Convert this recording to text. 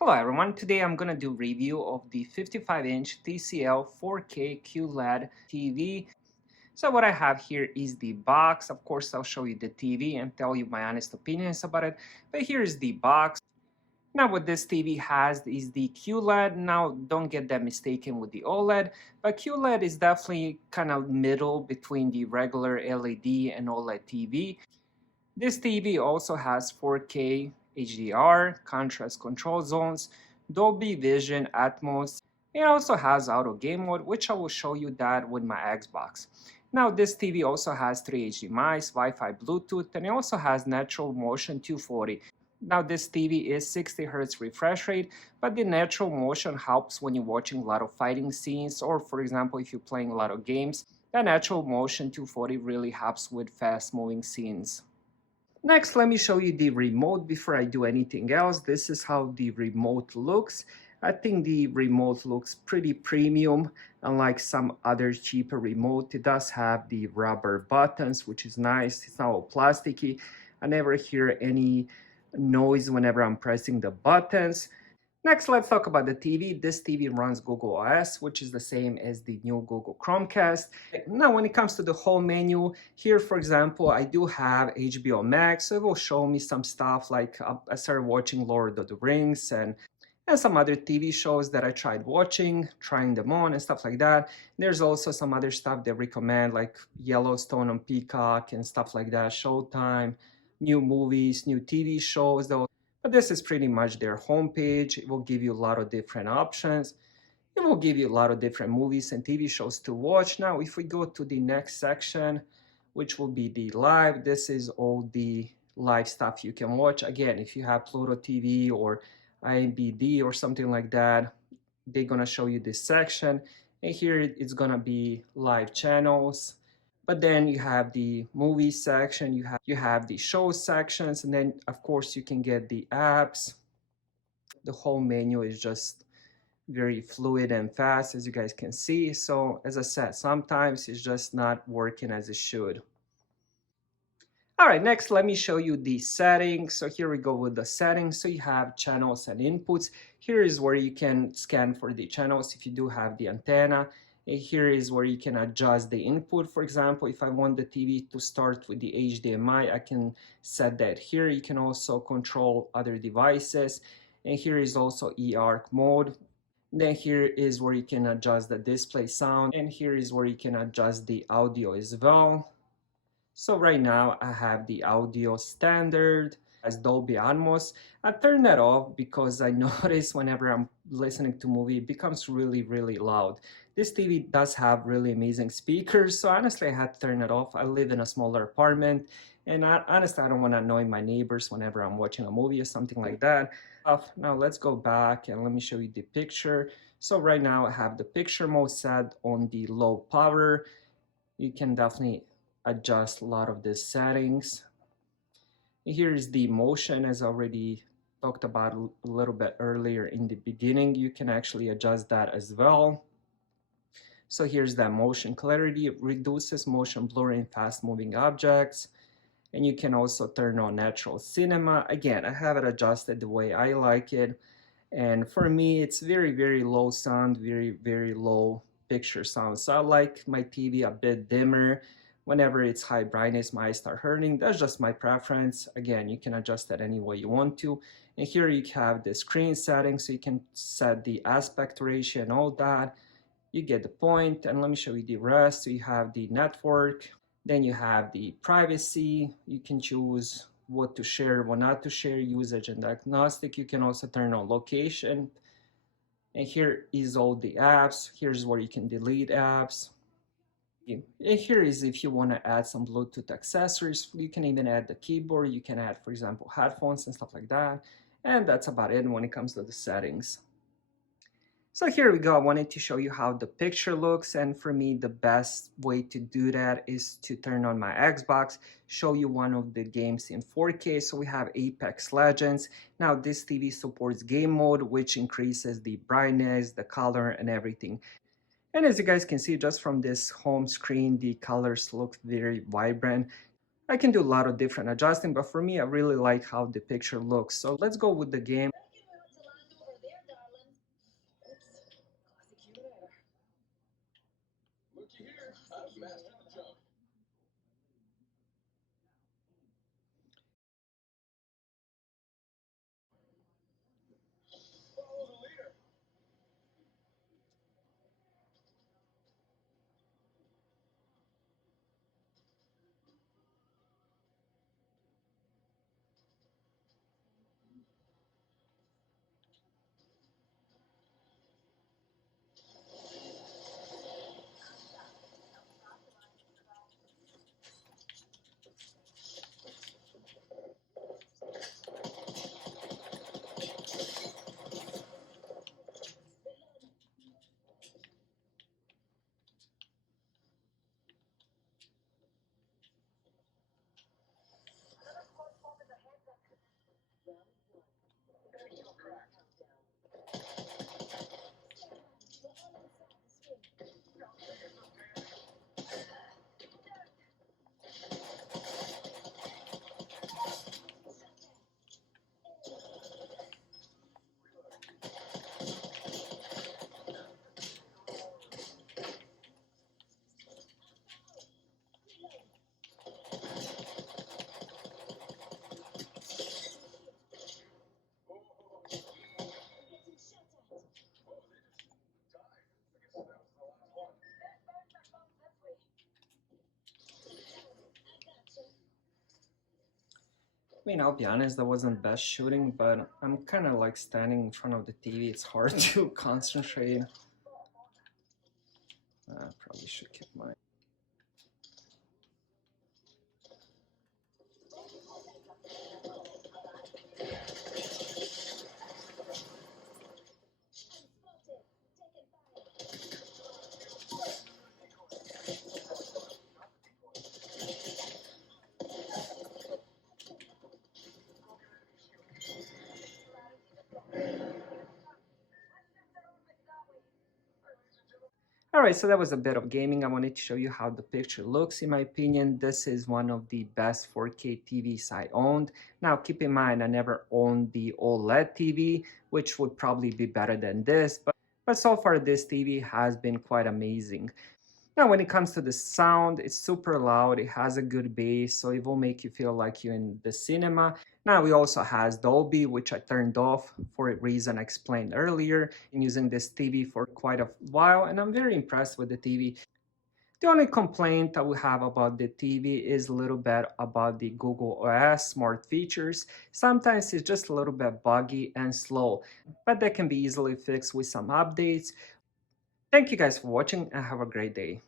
Hello everyone, today I'm going to do review of the 55-inch TCL 4K QLED TV. So what I have here is the box. Of course, I'll show you the TV and tell you my honest opinions about it. But here's the box. Now what this TV has is the QLED. Now don't get that mistaken with the OLED, but QLED is definitely kind of middle between the regular LED and OLED TV. This TV also has 4K HDR, contrast control zones, Dolby Vision Atmos. It also has auto game mode, which I will show you that with my Xbox. Now this TV also has 3 HDMI's, Wi-Fi, Bluetooth, and it also has natural motion 240. Now this TV is 60 Hz refresh rate, but the natural motion helps when you're watching a lot of fighting scenes, or for example if you're playing a lot of games. That natural motion 240 really helps with fast moving scenes. Next, let me show you the remote before I do anything else. This is how the remote looks. I think the remote looks pretty premium, unlike some other cheaper remote. It does have the rubber buttons, which is nice. It's not all plasticky. I never hear any noise whenever I'm pressing the buttons. Next, let's talk about the TV. This TV runs Google OS, which is the same as the new Google Chromecast. Now, when it comes to the whole menu, here, for example, I do have HBO Max, so it will show me some stuff like I started watching Lord of the Rings and some other TV shows that I tried watching, trying them on and stuff like that. There's also some other stuff they recommend like Yellowstone on Peacock and stuff like that, Showtime, new movies, new TV shows. But this is pretty much their homepage. It will give you a lot of different options. It will give you a lot of different movies and TV shows to watch. Now, if we go to the next section, which will be the live, this is all the live stuff you can watch. Again, if you have Pluto TV or IMBD or something like that, they're gonna show you this section. And here it's gonna be live channels. But then you have the movie section, you have the show sections, and then of course you can get the apps. The whole menu is just very fluid and fast, as you guys can see. So as I said, sometimes it's just not working as it should. All right, next, let me show you the settings. So here we go with the settings. So you have channels and inputs. Here is where you can scan for the channels if you do have the antenna. And here is where you can adjust the input. For example, if I want the TV to start with the HDMI, I can set that here. You can also control other devices. And here is also eARC mode. Then here is where you can adjust the display sound. And here is where you can adjust the audio as well. So right now I have the audio standard as Dolby Atmos. I turn that off because I notice whenever I'm listening to movie, it becomes really, really loud. This TV does have really amazing speakers, so honestly I had to turn it off. I live in a smaller apartment, and honestly I don't want to annoy my neighbors whenever I'm watching a movie or something like that. Now let's go back and let me show you the picture. So right now I have the picture mode set on the low power. You can definitely adjust a lot of the settings. Here is the motion, as I already talked about a little bit earlier in the beginning. You can actually adjust that as well. So here's that motion clarity. It reduces motion blur in fast moving objects. And you can also turn on natural cinema. Again, I have it adjusted the way I like it. And for me, it's very, very low sound, very, very low picture sound. So I like my TV a bit dimmer. Whenever it's high brightness, my eyes start hurting. That's just my preference. Again, you can adjust that any way you want to. And here you have the screen settings, so you can set the aspect ratio and all that. You get the point, and let me show you the rest. So you have the network, then you have the privacy. You can choose what to share, what not to share, usage and diagnostic. You can also turn on location. And here is all the apps. Here's where you can delete apps. And here is if you want to add some Bluetooth accessories. You can even add the keyboard. You can add, for example, headphones and stuff like that. And that's about it when it comes to the settings. So here we go. I wanted to show you how the picture looks, and for me the best way to do that is to turn on my Xbox, show you one of the games in 4K. So we have Apex Legends. Now this TV supports game mode, which increases the brightness, the color, and everything. And as you guys can see just from this home screen, the colors look very vibrant. I can do a lot of different adjusting, but for me I really like how the picture looks. So let's go with the game. I mean, I'll be honest, that wasn't best shooting, but I'm kind of like standing in front of the TV. It's hard to concentrate. Probably should keep my. Alright, so that was a bit of gaming. I wanted to show you how the picture looks. In my opinion, this is one of the best 4K TVs I owned. Now, keep in mind, I never owned the OLED TV, which would probably be better than this, but so far this TV has been quite amazing. Now, when it comes to the sound, it's super loud. It has a good bass, so it will make you feel like you're in the cinema. Now, it also has Dolby, which I turned off for a reason I explained earlier. I'm using this TV for quite a while, and I'm very impressed with the TV. The only complaint I would have about the TV is a little bit about the Google OS smart features. Sometimes it's just a little bit buggy and slow, but that can be easily fixed with some updates. Thank you guys for watching and have a great day.